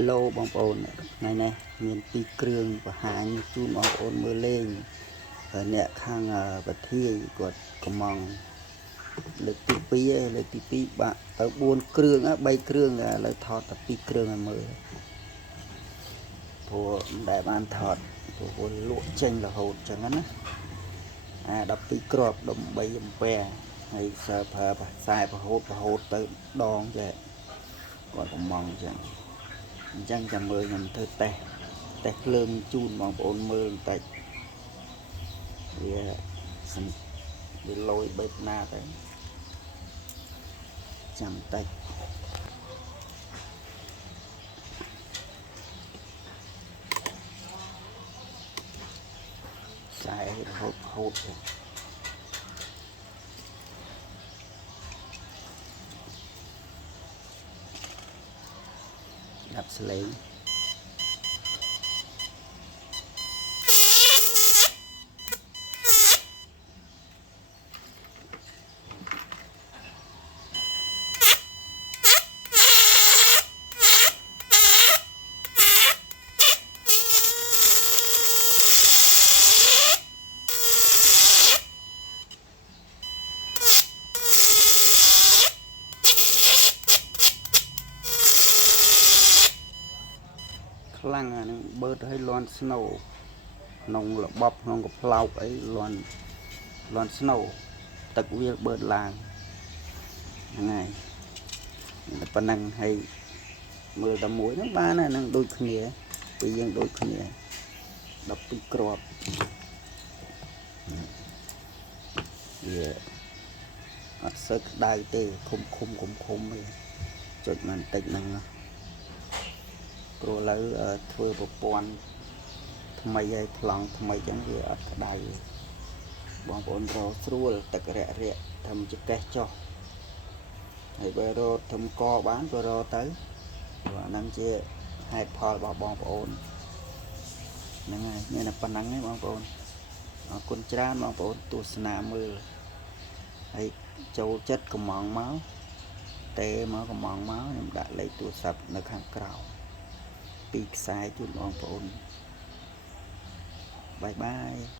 Hello បងប្អូនថ្ងៃនេះមានពីរគ្រឿងបង្ហាញជូនបងប្អូនមើលលេងអ្នកខាងប្រធាយគាត់កំងលើកទី2ឯងលើកទី2បាក់ទៅ4គ្រឿង3គ្រឿងឥឡូវថតតែ2គ្រឿងឲ្យមើលព្រោះមិនដែលបានថតព្រោះលក់ចេញរហូតចឹងណា12គ្រាប់13អំពែហើយសើប្រើខ្សែរហូតទៅដងចេះគាត់កំងចឹងអញ្ចឹងចាំមើលខ្ញុំធ្វើតេស្តភ្លើងជូនបងប្អូនមើលបន្តិចវាលយបែបណាទៅចាំបន្តិចខ្សែរហូតដាក់ស្លេងខ្លាំងអានឹងបឺតឲ្យលាន់ស្នូក្នុងរបបក្នុងកផ្លោកអីលាន់ស្នូទឹកវាបឺតឡើងហ្នឹងហើយប៉ុណ្ណឹងហើយមើលតែមួយហ្នឹងបានហ្នឹងដូចគ្នាពីយើងដូចគ្នា12គ្រាប់វាអត់សើក្តៅទេឃុំទេចុចមិនតិចហ្នឹងព្រោះឥឡូវធ្វើប្រព័ន្ធថ្មីហើយប្លង់ថ្មីចឹងវាអត់ក្តៅបងប្អូនរកស្រួលទឹករយៈធ្វើចកេះចុះហើយបើរកធ្វើកបានក៏រកទៅព្រោះអាហ្នឹងជាហេតុផលរបស់បងប្អូនហ្នឹងហើយមានតែប៉ុណ្្នឹងឯងបងប្អូនអរគុណច្រើនបងប្អូនទស្សនាមើលហើយចូលចិត្តកំងមកទេមកកំងមកខ្ញុំដាក់លេខទូរស័ព្ទនៅខាងក្រោមពីខ្សែជូនបងប្អូនបាយបាយ